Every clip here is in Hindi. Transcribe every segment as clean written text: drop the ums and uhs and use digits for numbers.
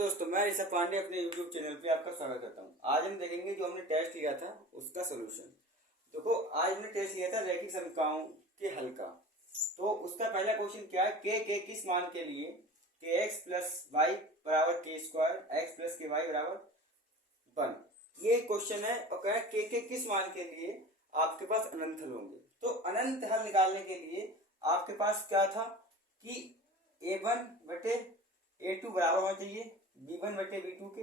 दोस्तों, मैं ऋषभ पांडे अपने YouTube चैनल पे आपका स्वागत करता हूँ। आज हम देखेंगे जो हमने टेस्ट लिया था उसका सोल्यूशन। देखो, आज हमने टेस्ट लिया था रैखिक समीकरणों के हल का। तो उसका पहला क्वेश्चन क्या है, के किस मान के लिए के एक्स प्लस वाई बराबर के स्क्वायर एक्स प्लस के वाई बराबर 1। ये क्वेश्चन है और कह रहा है के किस मान के लिए आपके पास अनंत हल होंगे। तो अनंत हल निकालने के लिए आपके पास क्या था कि a1 बटे a2 बराबर होना चाहिए b1 बटे b2 के,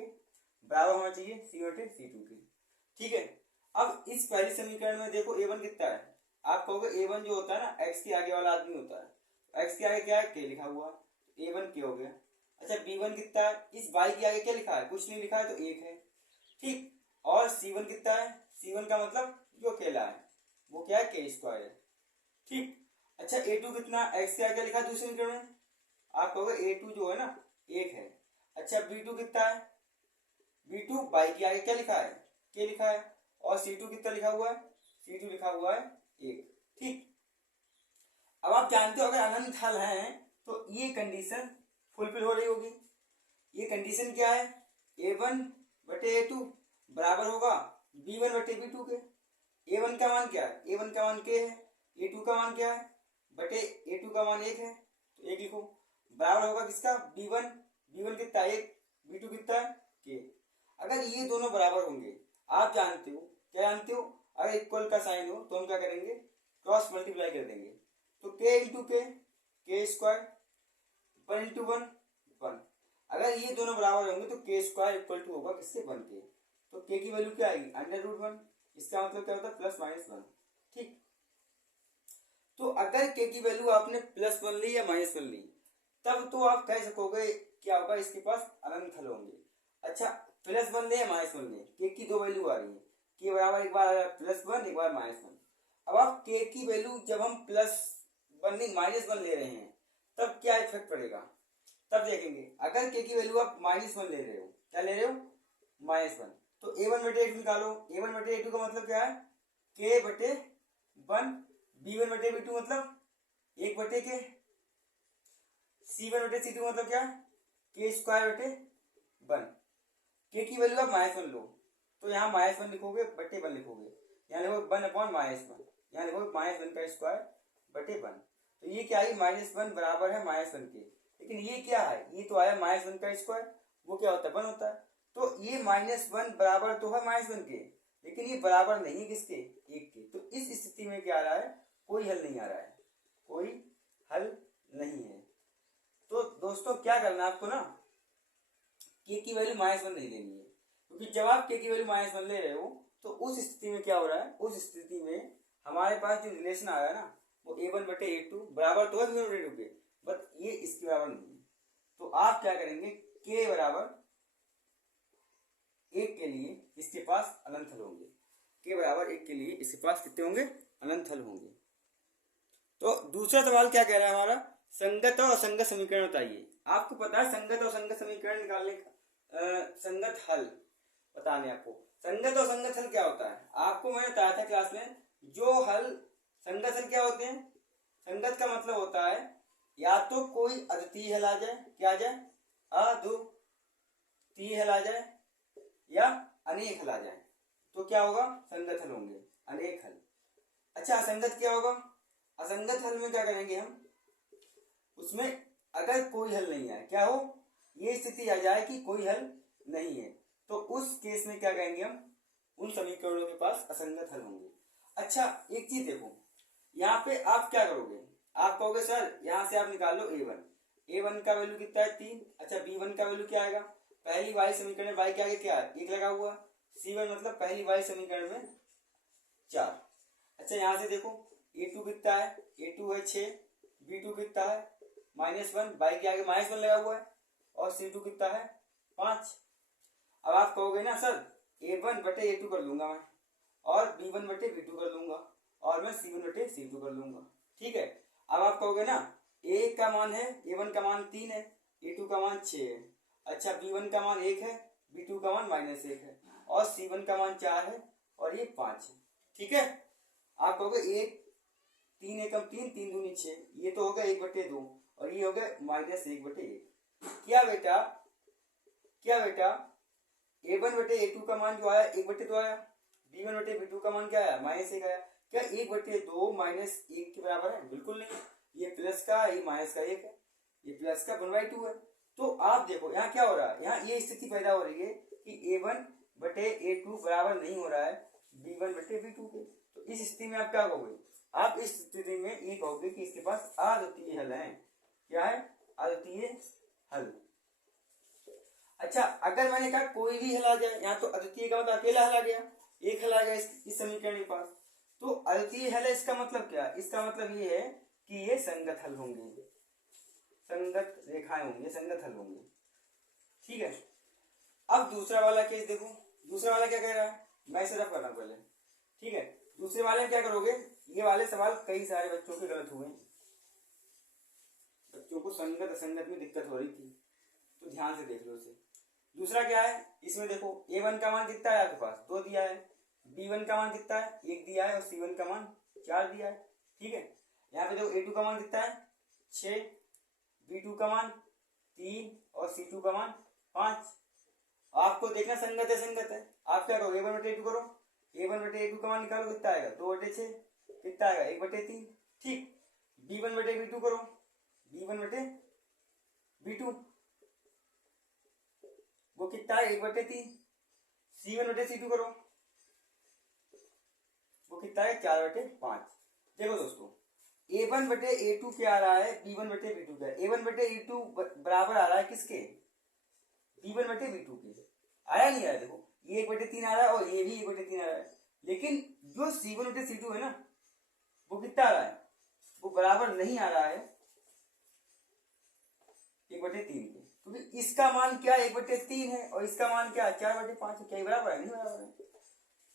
बराबर होना चाहिए c बटे c2 के। ठीक है, अब इस पहले समीकरण में देखो a1 कितना है। आप कहोगे a1 जो होता है ना, x के आगे वाला आदमी होता है। x के आगे क्या है, k लिखा हुआ, a1 k हो गया। अच्छा, b1 कितना है, इस y के आगे क्या लिखा है, कुछ नहीं लिखा है तो 1 है। ठीक, और c1 कितना है, c1 का मतलब जो अकेला है वो क्या है, k स्क्वायर है। ठीक, अच्छा a2 कितना, x के आगे लिखा है दूसरे समीकरण में, आप कहोगे a2 जो है ना 1 है। अच्छा, b2 कितना है, b2 y के आगे क्या लिखा है, k लिखा है। और c2 कितना लिखा हुआ है, c2 लिखा हुआ है 1। ठीक, अब आप जानते हो अगर अनंत हल है तो ये कंडीशन फुलफिल हो रही होगी। ये कंडीशन क्या है, a1 बटे a2 बराबर होगा b1 बटे b2 के। a1 का मान क्या है, a1 का मान k है, a2 का मान क्या है बटे a2 का मान 1 है, तो 1 लिखो। बराबर होगा किसका, b1 कितना 1, b2 कितना है k। अगर ये दोनों बराबर होंगे, आप जानते हो, क्या जानते हो, अगर इक्वल का साइन हो तो हम क्या करेंगे, क्रॉस मल्टीप्लाई कर देंगे। तो k इंटू के स्क्वायर, 1 इंटू 1 1। अगर ये दोनों बराबर होंगे तो k स्क्वायर इक्वल टू होगा किससे, 1 के। तो k की वैल्यू क्या आएगी, √1। इसका मतलब क्या होता है, +-1। ठीक, तो अगर k की वैल्यू आपने +1 ली या -1 ली तब तो आप कह सकोगे क्या होगा, इसके पास अनंत हल होंगे। अच्छा, +1 ले या -1 ले, k की दो वैल्यू आ रही है, k बराबर एक बार +1 एक बार -1। अब आप k की वैल्यू जब हम +1 नहीं -1 ले रहे हैं तब क्या इफेक्ट पड़ेगा, तब देखेंगे। अगर k की वैल्यू आप -1 ले रहे हो, क्या ले रहे हो, -1, तो a1 बटे a2 निकालो। a1 बटे a2 का मतलब क्या है, k बटे 1, b1 बटे b2 मतलब 1 बटे k, c1 बटे c2 मतलब क्या, k स्क्वायर बटे 1। k की वैल्यू आप -1 लो तो यहाँ -1 लिखोगे बटे 1 लिखोगे, यहाँ लिखोगे 1 अपॉन -1, यहाँ लिखोगे -1 का स्क्वायर बटे 1। तो ये क्या है, -1 बराबर है -1 के। लेकिन ये क्या है, ये तो आया -1 का स्क्वायर, वो क्या होता है, 1 होता है। तो ये -1 बराबर तो है -1 के, लेकिन ये बराबर नहीं है किसके, 1 के। तो इस स्थिति में क्या आ रहा है, कोई हल नहीं आ रहा है, कोई हल नहीं है। तो दोस्तों क्या करना है आपको ना, k की वैल्यू -1 नहीं लेनी है, क्योंकि जब आप k की वैल्यू -1 ले रहे हो तो उस स्थिति में क्या हो रहा है, उस स्थिति में हमारे पास जो रिलेशन आ रहा है ना वो a1 बटे a2 बराबर तो है b1 बटे 2 के, बट ये इसके बराबर नहीं है। तो आप क्या करेंगे, k बराबर 1 के लिए इसके पास अनंत हल होंगे। k बराबर 1 के लिए इसके पास कितने होंगे, अनंत हल होंगे। तो दूसरा सवाल क्या कह रहा है हमारा, संगत और असंगत समीकरण बताइए। आपको पता है संगत और असंगत समीकरण निकालने का संगत हल बताने, आपको संगत और असंगत हल क्या होता है आपको मैंने बताया था क्लास में। जो हल संगत हल क्या होते हैं, संगत का मतलब होता है या तो कोई अद्वितीय हल आ जाए, क्या आ जाए, अद्वितीय हल आ जाए, या अनेक हल आ जाए, तो क्या होगा, संगत हल होंगे, अनेक हल। अच्छा, असंगत क्या होगा, असंगत हल में क्या करेंगे हम, उसमें अगर कोई हल नहीं है, क्या हो, ये स्थिति आ जाए कि कोई हल नहीं है, तो उस केस में क्या कहेंगे हम, उन समीकरणों के पास असंगत हल होंगे। अच्छा, एक चीज देखो, यहाँ पे आप क्या करोगे, आप कहोगे सर यहाँ से आप निकाल लो a1 का वैल्यू कितना है 3। अच्छा, b1 का वैल्यू क्या आएगा, पहली वाली समीकरण में y के आगे क्या है, 1 लगा हुआ, c1 मतलब पहली वाली समीकरण में 4। अच्छा, यहाँ से देखो a2 कितना है, a2 है 6, b2 कितना है -1, y के आगे -1 लगा हुआ है, और c2 कितना है 5। अब आप कहोगे ना सर a1 बटे a2 कर लूंगा मैं, और b1 बटे b2 कर लूंगा, और मैं c1 बटे c2 कर लूंगा। ठीक है, अब आप कहोगे ना a का मान है, a1 का मान 3 है, a2 का मान 6 है। अच्छा, b1 का मान 1 है, b2 का मान -1 है, और c1 का मान 4 है, और ये 5 है। ठीक है, आप कहोगे 1 3 एकम 3 3 दूनी 6, ये तो होगा 1 बटे 2, और ये हो गया -1 बटे 1। क्या बेटा, क्या बेटा a1/a2 का मान जो आया 1/2 आया, b1/b2 का मान क्या आया -1 आया। क्या 1/2 -1 के बराबर है? बिल्कुल नहीं, ये प्लस का ये माइनस का 1 है, ये प्लस का 1/2 है। तो आप देखो यहाँ क्या हो रहा है, यहाँ ये स्थिति पैदा हो रही है कि a1/a2 बराबर नहीं हो रहा है b1/b2 के। तो इस स्थिति में आप क्या कहोगे, आप इस स्थिति में ये कहोगे कि इसके पास अद्वितीय हल है। क्या है? अद्वितीय हल। अच्छा, अगर मैंने कहा कोई भी हल आ जाए, यहाँ तो अद्वितीय का मतलब अकेला हल आ गया, एक हल आ गया इस समीकरण के पास, तो अद्वितीय हल है इसका मतलब क्या? इसका मतलब ये है कि ये संगत हल होंगे, संगत रेखाएं होंगी, संगत हल होंगे। ठीक है, अब दूसरा वाला केस देखो, दूसरा वाला क्या कह रहा है, मैं इसे रफ कर रहा हूं पहले। ठीक है, दूसरे वाले में क्या करोगे, ये वाले सवाल कई सारे बच्चों के गलत हुए, बच्चों को संगत असंगत में दिक्कत हो रही थी, तो ध्यान से देख लो इसे। दूसरा क्या है, इसमें देखो a1 का मान कितना है आपके पास 2 दिया है, b1 का मान कितना है 1 दिया है, और c1 का मान 4 दिया है। ठीक है, यहाँ पे देखो a2 का मान कितना है 6, b2 का मान 3 और c2 का मान 5। आपको देखना संगत है संगत है, आप क्या करो a1/a2 करो, a1/a2 का मान निकालो, कितना आएगा 2/6, कितना आएगा 1/3। ठीक, b1/b2 करो, b1/b2 वो कितना है 1/3। c1/c2 करो, वो कितना है 4/5। देखो दोस्तों, a1/a2 क्या आ रहा है, b1/b2 क्या, a1/a2 बराबर आ रहा है किसके, b1/b2 के। आया नहीं आया, देखो ये 1/3 आ रहा है और ये भी 1/3 आ रहा है, लेकिन जो c1/c2 है ना वो कितना आ रहा है, वो बराबर नहीं आ रहा है 1/3 के, क्योंकि इसका मान क्या 1/3 है और इसका मान क्या 4/5 है। क्या बराबर है? नहीं बराबर है।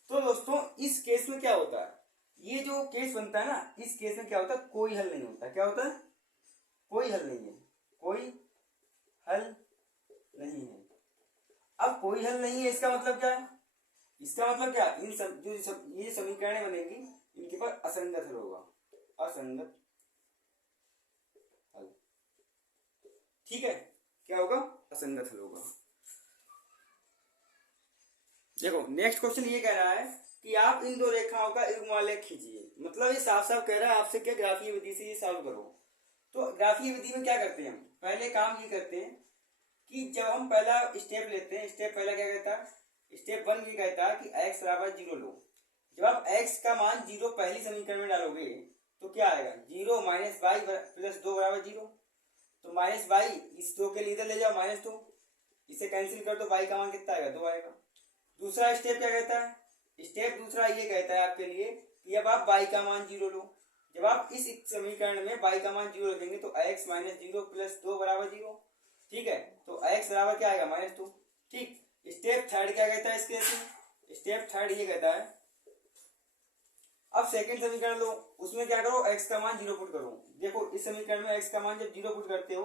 तो दोस्तों इस केस में क्या होता है, ये जो केस बनता है ना, इस केस में क्या होता है, कोई हल नहीं होता। क्या होता है? कोई हल नहीं है, कोई हल नहीं है। अब कोई हल नहीं है इसका मतलब क्या है, इसका मतलब क्या, इन सब जो ये समीकरणें बनेंगी इनके पास असंगत हल होगा, असंगत हल। ठीक है, क्या होगा, असंगत हल होगा। देखो नेक्स्ट क्वेश्चन ये कह रहा है कि आप इन दो रेखाओं का युग्मालेख खींचिए। मतलब ये साफ साफ कह रहा है आपसे क्या, ग्राफीय विधि से ये सॉल्व करो। तो ग्राफीय विधि में क्या करते हैं हम, पहले काम ये करते हैं कि जब हम पहला स्टेप लेते हैं, स्टेप पहला क्या कहता है, स्टेप 1 ये कहता है कि x बराबर 0 लो। जब आप x का मान 0 पहली समीकरण में डालोगे तो क्या आएगा, 0 माइनस वाई प्लस 2 बराबर 0। तो माइनस वाई इस 2 के लिए इधर ले जाओ -2, इसे कैंसिल कर दो, y का मान कितना आएगा 2 आएगा। दूसरा स्टेप क्या कहता है, स्टेप दूसरा ये कहता है आपके लिए कि अब आप y का मान 0 लो। जब आप इस समीकरण में y का मान 0 रखेंगे तो x माइनस 0 प्लस 2 बराबर 0। ठीक है, तो x बराबर क्या आएगा -2। ठीक, स्टेप थर्ड क्या कहता है इस केस में, स्टेप थर्ड ये कहता है अब सेकंड समीकरण लो, उसमें क्या करो x का मान 0 पुट करो। देखो इस समीकरण में x का मान जब 0 पुट करते हो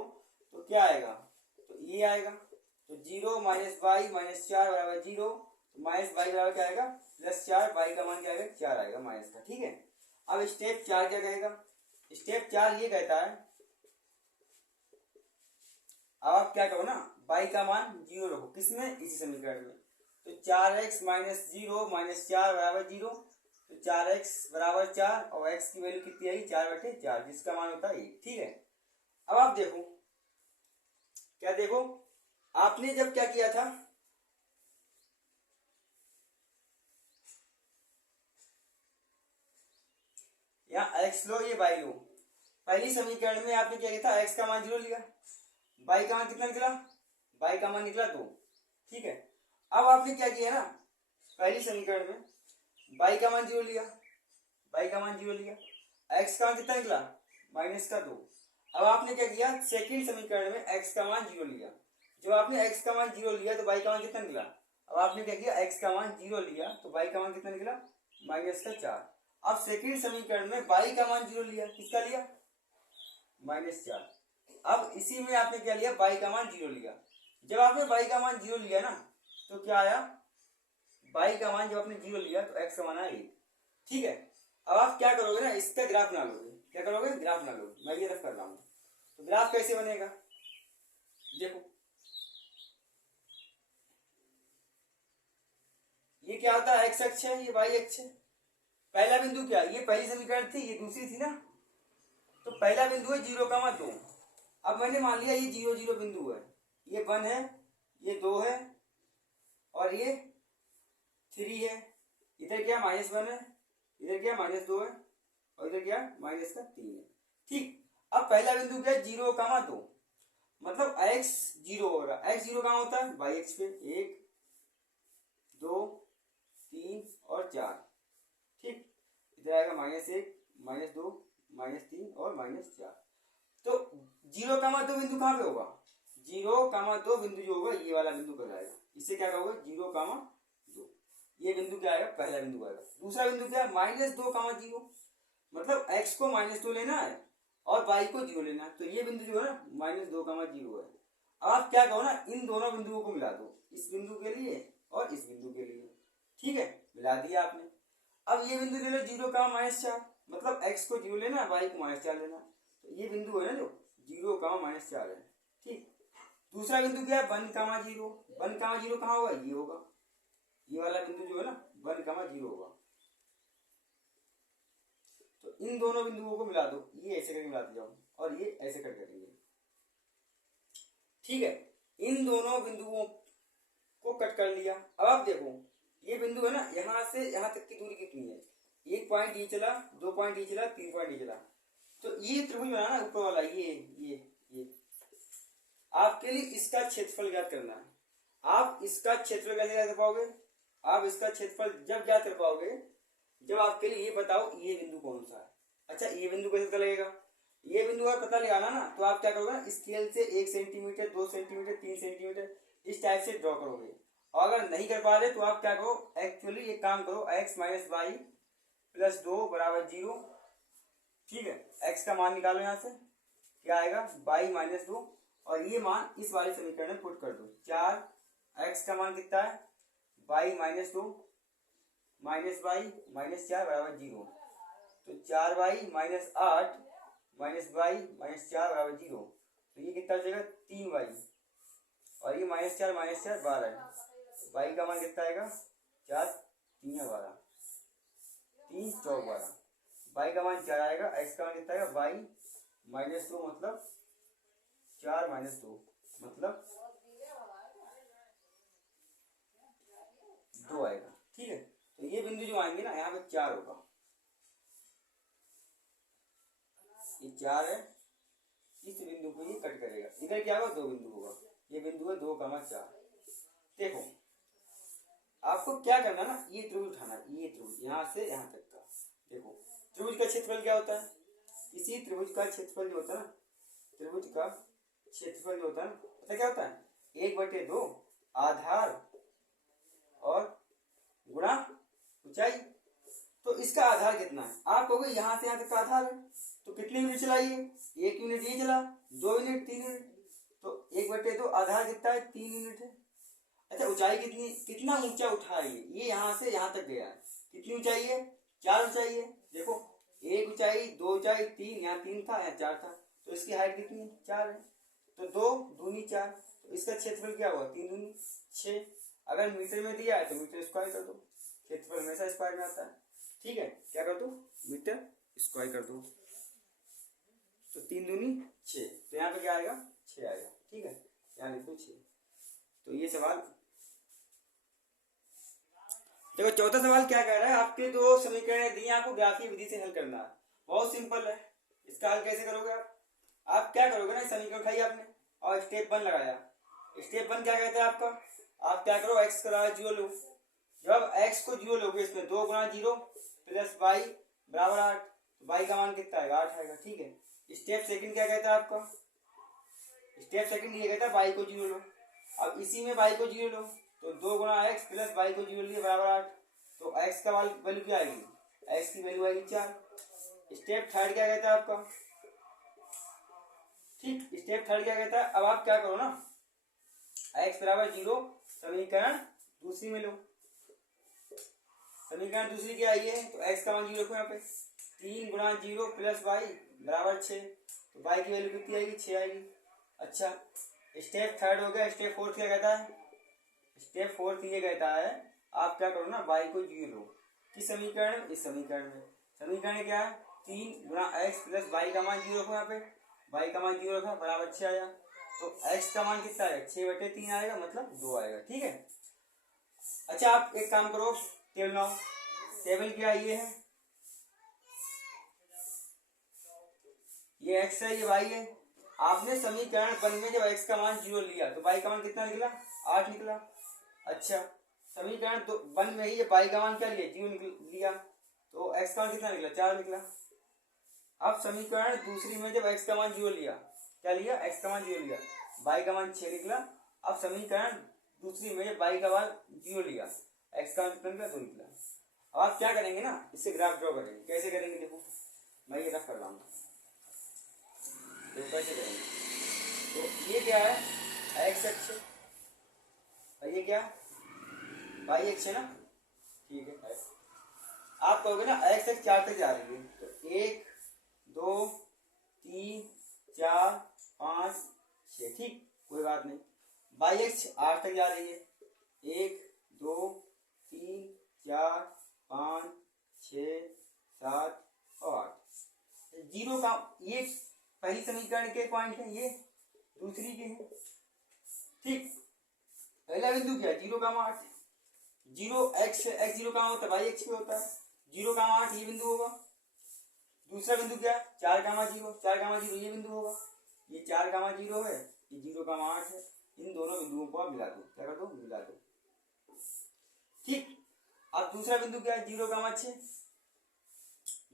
तो क्या आएगा, तो ये आएगा, तो 0 माइनस वाई माइनस 4 बराबर 0, माइनस वाई बराबर क्या आएगा +4, वाई का मान क्या आएगा 4 आएगा माइनस का। ठीक है, अब स्टेप 4 क्या कहेगा, स्टेप 4 ये कहता है अब आप क्या करो ना, y का मान 0 रखो, किसमें, इसी समीकरण में। तो 4x माइनस 0 माइनस 4 बराबर 0, तो 4x बराबर 4 और x की वैल्यू कितनी आई 4/4, जिसका मान होता है 1। ठीक है, अब आप देखो क्या, देखो आपने जब क्या किया था, यहाँ x लो ये y लो, पहली समीकरण में आपने क्या किया था, x का मान 0 लिया, y का मान कितना निकला, y का मान निकला 2। ठीक है, अब आपने क्या किया ना, पहली समीकरण में y का मान 0 लिया, y का मान 0 लिया, x का मान कितना निकला -2। अब आपने क्या किया, सेकंड समीकरण में x का मान 0 लिया। जब आपने x का मान 0 लिया तो y का मान कितना निकला, अब आपने क्या किया, x का मान 0 लिया तो y का मान कितना निकला -4। अब सेकंड समीकरण में y का मान 0 लिया, किसका लिया -4। अब इसी में आपने क्या लिया, y का मान 0 लिया। जब आपने y का मान 0 लिया ना तो क्या आया, y का मान जब आपने 0 लिया तो x का मान आया 1। ठीक है, अब आप क्या करोगे ना, इसका ग्राफ बना लोगे। क्या करोगे, ग्राफ बना लोगे। मैं ये रफ कर रहा हूं, तो ग्राफ कैसे बनेगा, देखो क्या होता है, एक्स अक्ष है, ये वाई अक्ष है। पहला बिंदु क्या, ये पहली समीकरण थी, ये दूसरी थी ना, तो पहला बिंदु है 0,2। अब मैंने मान लिया ये 0 0 बिंदु है, ये 1 है, ये 2 है और ये 3 है। इधर क्या -1 है, इधर क्या -2 है और इधर क्या -3 है। ठीक, अब पहला बिंदु क्या है 0,2, मतलब x 0 हो रहा है। x 0 कहाँ होता है, वाई एक्स पे, 1 2 3 और 4। ठीक, इधर आएगा -1 -2 -3 और -4। तो 0,2 बिंदु कहाँ पे होगा, 0,2 बिंदु जो होगा ये वाला बिंदु कहलाएगा। इससे क्या कहोगे 0,2, ये बिंदु क्या आएगा, पहला बिंदु आएगा। दूसरा बिंदु क्या है -2,0, मतलब x को -2 लेना है और y को 0 लेना है, तो ये बिंदु जो है ना -2,0 है। अब आप क्या कहो ना, इन दोनों बिंदुओं को मिला दो, इस बिंदु के लिए और इस बिंदु के लिए। ठीक है, मिला दिया आपने। अब ये बिंदु ले लो 0,-4, मतलब x को 0 लेना है, y को -4 लेना है, तो ये बिंदु है ना जो 0,-4 है। ठीक, दूसरा बिंदु क्या है 1,0, 1,0 कहाँ होगा, ये होगा, ये वाला बिंदु जो है ना 1,0 होगा। तो इन दोनों बिंदुओं को मिला दो, ये ऐसे करके मिलाते जाओ और ये ऐसे कर करेंगे। ठीक है, इन दोनों बिंदुओं को कट कर लिया। अब आप देखो ये बिंदु है ना, यहां से यहां तक की दूरी कितनी है, 1 पॉइंट ये चला, 2 पॉइंट ये चला, 3 पॉइंट ये चला। तो ये त्रिभुज बनाना ऊपर वाला, ये आपके लिए इसका क्षेत्रफल ज्ञात करना है। आप इसका क्षेत्रफल कैसे ज्ञात कर पाओगे, आप इसका क्षेत्रफल जब ज्ञात कर पाओगे जब आपके लिए ये बताओ ये बिंदु कौन सा है। अच्छा, ये बिंदु कैसे पता लगेगा, ये बिंदु अगर पता लगाना ना तो आप क्या करोगे ना, स्केल से 1 सेंटीमीटर 2 सेंटीमीटर 3 सेंटीमीटर इस टाइप से ड्रॉ करोगे। और अगर नहीं कर पा रहे तो आप क्या करो, एक्चुअली एक काम करो, x - y + 2 = 0। ठीक है, x का मान निकालो, यहाँ से क्या आएगा y - 2 और ये मान इस वाले समीकरण में पुट कर दो। 4 x का मान कितना है, y - 2 - y - 4 = 0। तो 4y - 8 - y - 4 = 0। तो ये कितना बचेगा 3y और ये -4 -4 12 है। y का मान कितना आएगा 4 3 12 3 4 12, y का मान 4 आएगा। x का मान कितना आएगा y - 2 मतलब 4 - 2 मतलब 2 आएगा। ठीक है, तो ये बिंदु जो आएंगे ना यहाँ पे 4 होगा, ये 4 है, इस बिंदु को ये कट करेगा। इधर क्या होगा 2 बिंदु होगा, ये बिंदु है 2,4। देखो आपको क्या करना ना, ये त्रिभुज उठाना, ये त्रिभुज यहाँ से यहाँ तक का। देखो त्रिभुज का क्षेत्रफल क्या होता है, इसी त्रिभुज का क्षेत्रफल जो होता है ना, त्रिभुज का क्षेत्रफल जो होता है ना, पता क्या होता है 1/2 आधार और गुणा ऊंचाई। तो इसका आधार कितना है, आप कहोगे यहाँ से यहाँ तक का आधार है, तो कितनी यूनिट चलाइए, 1 यूनिट ये चला, 2 यूनिट 3 यूनिट, तो 1/2 आधार कितना है 3 यूनिट है। अच्छा, ऊंचाई कितनी, कितना ऊंचा उठा है ये यहाँ से यहाँ तक गया है, कितनी ऊंचाई है 4 ऊंचाई है। देखो 1 ऊंचाई 2 ऊंचाई 3, यहाँ 3 था यहाँ 4 था, तो इसकी हाइट कितनी 4 है। तो 2 दूनी 4, तो इसका क्षेत्रफल क्या हुआ 3 दूनी 6। अगर मीटर में दिया है तो मीटर स्क्वायर कर दो, क्षेत्रफल हमेशा स्क्वायर में आता है। ठीक है, क्या कर दो मीटर स्क्वायर कर दो, तो 3 दूनी 6, तो यहाँ पे क्या आएगा 6 आएगा। ठीक है, यहाँ लिखो 6। तो ये सवाल। देखो चौथा सवाल क्या कह रहा है, आपके दो समीकरण दिए, आपको ग्राफीय विधि से हल करना है। बहुत सिंपल है, इसका हल कैसे करोगे आप क्या करोगे ना, समीकरण उठाई आपने और स्टेप 1 लगाया। स्टेप 1 क्या कहता है आपका, आप क्या करो x का 0 लो। जब x को 0 लोगे इसमें 2 × 0 + y = 8, y का मान कितना आएगा 8 आएगा। ठीक है, स्टेप सेकंड क्या कहता है आपका, स्टेप सेकंड ये कहता है y को 0 लो। अब इसी में y को 0 लो, तो 2 × x + y को 0 लिए = 8, तो x का वैल्यू क्या आएगी, x की वैल्यू आएगी 4। स्टेप थर्ड क्या कहता है आपका, ठीक, स्टेप थर्ड क्या कहता है, अब आप क्या करो ना, x = 0 समीकरण दूसरी में लो। समीकरण दूसरी क्या आई है, तो x का मान 0 रखो यहाँ पे, 3 × 0 + y = 6, तो y की वैल्यू कितनी आएगी 6 आएगी। अच्छा, स्टेप थर्ड हो गया। स्टेप फोर्थ क्या कहता है, स्टेप फोर्थ ये कहता है आप क्या करो ना, y को 0 लो। किस समीकरण में? इस समीकरण में। समीकरण क्या है? 3 गुणा x प्लस y का मान 0 रखो, यहाँ पे y का मान 0 रखा, बराबर 6 आया। तो x का मान कितना आएगा? 6/3 आएगा, मतलब 2 आएगा। ठीक है। अच्छा आप एक काम करो, टेबल बनाओ। टेबल क्या ये है, ये x है, ये y है। आपने समीकरण 1 में जब x का मान 0 लिया तो y का मान कितना निकला? 8 निकला। अच्छा समीकरण 1 में ही ये y का मान क्या लिया? 0 लिया, तो x का मान कितना निकला? 4 निकला। अब समीकरण दूसरी में जब x का मान 0 लिया, क्या लिया? x का मान 0 लिया, y का मान 6 निकला। अब समीकरण दूसरी में जब y का मान 0 लिया, x का मान कितना निकला? 2 निकला। अब आप क्या करेंगे ना, इससे ग्राफ ड्रॉ करेंगे। कैसे करेंगे? देखो मैं ये रफ कर रहा हूँ, तो कैसे करेंगे? तो ये क्या है? x अक्ष, और ये क्या? y अक्ष है ना। ठीक है। आप कहोगे ना x अक्ष 4 तक जा रही है, तो 1 2 3 4 5 6, ठीक, कोई बात नहीं। y अक्ष 8 तक जा रही है, 1 2 3 4 5 6 7 और 8। 0 का ये पहली समीकरण के पॉइंट है, ये दूसरी के हैं। ठीक, पहला बिंदु क्या है? 0 का 8। 0 x 0 कहाँ होता है? y अक्ष पे होता है। 0 का 8 ये बिंदु होगा। दूसरा बिंदु क्या है? 4 का 0, 4 का 0 ये बिंदु होगा। ये 4 का 0 है, ये 0 का 8 है। इन दोनों बिंदुओं को आप मिला दो। क्या कर दो? मिला दो। ठीक, अब दूसरा बिंदु क्या है? 0 का 6।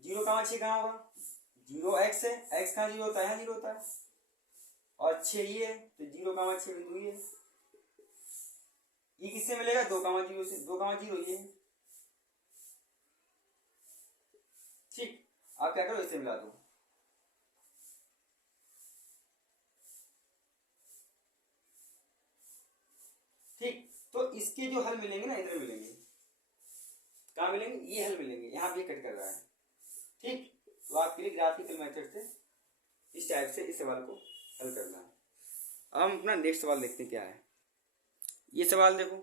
0 का 6 कहाँ होगा? 0 x है, x कहाँ 0 होता है? यहाँ 0 होता है। और 6 ये है, तो 0 का 6 बिंदु ये किससे मिलेगा? 2 का 0 से। 2 का 0 ये है। ठीक, आप क्या करो? इससे मिला दो। ठीक, तो इसके जो हल मिलेंगे ना, इधर मिलेंगे। कहाँ मिलेंगे? ये हल मिलेंगे, यहाँ पे कट कर रहा है। ठीक, तो आपके लिए ग्राफिकल मेथड से इस टाइप से इस सवाल को हल करना है। अब हम अपना नेक्स्ट सवाल देखते हैं क्या है। ये सवाल देखो,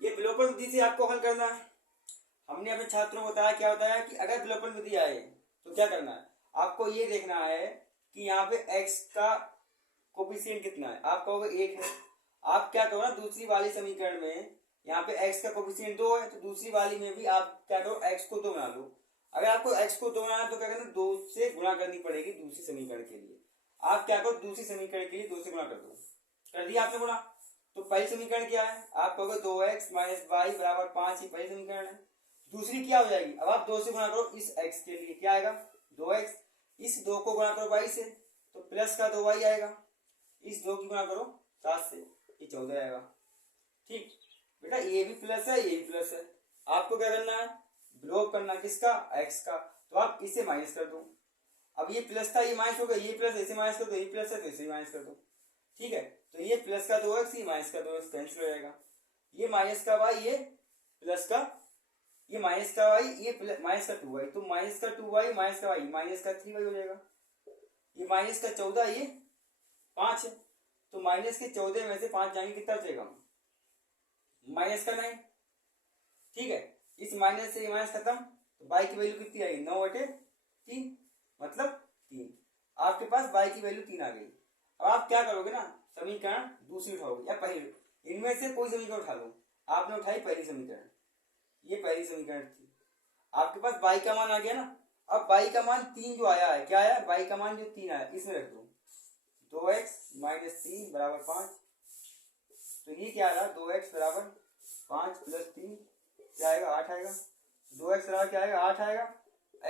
ये विलोपन विधि से आपको हल करना है। हमने अपने छात्रों को बताया, क्या बताया कि अगर विलोपन विधि आए तो क्या करना है? आपको ये देखना है कि यहाँ पे x का कोफिशिएंट कितना है। आप कहोगे 1 है। आप क्या करो ना, दूसरी वाली समीकरण में यहाँ पे x का कोफिशिएंट 2 है, तो दूसरी वाली में भी आप क्या करो? x को 2 बना लो। अगर आपको x को 2 बनाना है तो क्या करना? 2 से गुणा करनी पड़ेगी दूसरी समीकरण के लिए। आप क्या करो? दूसरी समीकरण के लिए 2 से गुणा कर दो। कर दिया आपने गुणा। तो पहली समीकरण क्या है? आप कहोगे 2x माइनस वाई बराबर 5, ही पहली समीकरण है। दूसरी क्या हो जाएगी? अब आप 2 से गुणा करो इस x के लिए, क्या आएगा? 2x। इस 2 को गुणा करो y से, तो प्लस का 2y आएगा। इस 2 की गुणा करो 7 से, ये 14 आएगा। ठीक बेटा, ये भी प्लस है, ये भी प्लस है। आपको क्या करना है? विलोप करना, किसका? x का। तो आप इसे माइनस कर दो। अब ये प्लस था, ये माइनस हो गया, ये प्लस इसे माइनस कर दो, ये प्लस है तो इसे माइनस कर दो। ठीक है, तो ये प्लस का 2x, ये माइनस का 2x कैंसिल हो जाएगा। ये माइनस का y, ये प्लस का, ये माइनस का y, ये माइनस का 2y, तो माइनस का 2y माइनस का y माइनस का 3y हो जाएगा। ये माइनस का 14, ये 5 है, तो माइनस के 14 में से 5 जाएंगे, कितना बचेगा? माइनस का 9। ठीक है, इस माइनस से ये माइनस खत्म, तो y की वैल्यू कितनी आएगी? 9/3, मतलब 3। आपके पास y की वैल्यू 3 आ गई। अब आप क्या करोगे ना, समीकरण दूसरी उठाओगे या पहली, इनमें से कोई समीकरण उठा लो। आपने उठाई पहली समीकरण, ये पहली समीकरण थी। आपके पास y का मान आ गया ना। अब y का मान 3 जो आया है, क्या आया? y का मान जो 3 आया, इसमें रख दो। 2x माइनस 3 बराबर 5। तो ये क्या आ रहा? 2x बराबर 5 प्लस 3 क्या आएगा? 8 आएगा। 2x बराबर क्या आएगा? 8 आएगा।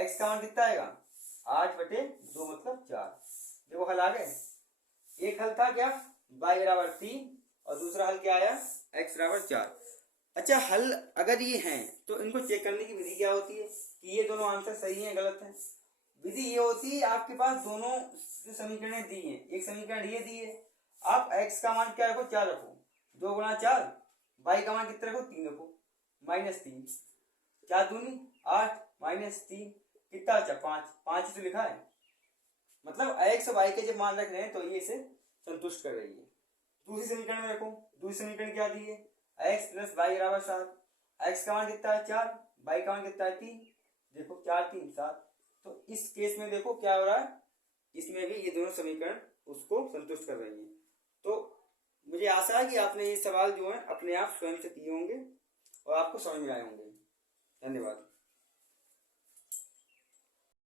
x का मान कितना आएगा? 8/2 मतलब 4। देखो हल आ गए। एक हल था क्या? y बराबर 3, और दूसरा हल क्या आया? x बराबर 4। अच्छा, हल अगर ये हैं तो इनको चेक करने की विधि क्या होती है कि ये दोनों आंसर सही हैं गलत हैं? विधि ये होती है, आपके पास दोनों जो समीकरण दी हैं, एक समीकरण ये दी है, आप x का मान क्या रखो? 4 रखो। 2 गुणा 4, y का मान कितना रखो? 3 रखो, -3। 4 दूनी 8 माइनस 3 कितना बचा? 5। 5 तो लिखा है, मतलब x और y के जब मान रख रहे हैं तो ये इसे संतुष्ट कर रही है। दूसरी समीकरण में रखो। दूसरी समीकरण क्या दी है? x प्लस वाई बराबर 7। x का मान कितना है 4, y का मान कितना है 3। देखो 4 3 7। तो इस केस में देखो क्या हो रहा है, इसमें भी ये दोनों समीकरण उसको संतुष्ट कर रही हैं। तो मुझे आशा है कि आपने ये सवाल जो है अपने आप स्वयं से किए होंगे और आपको समझ में आए होंगे। धन्यवाद।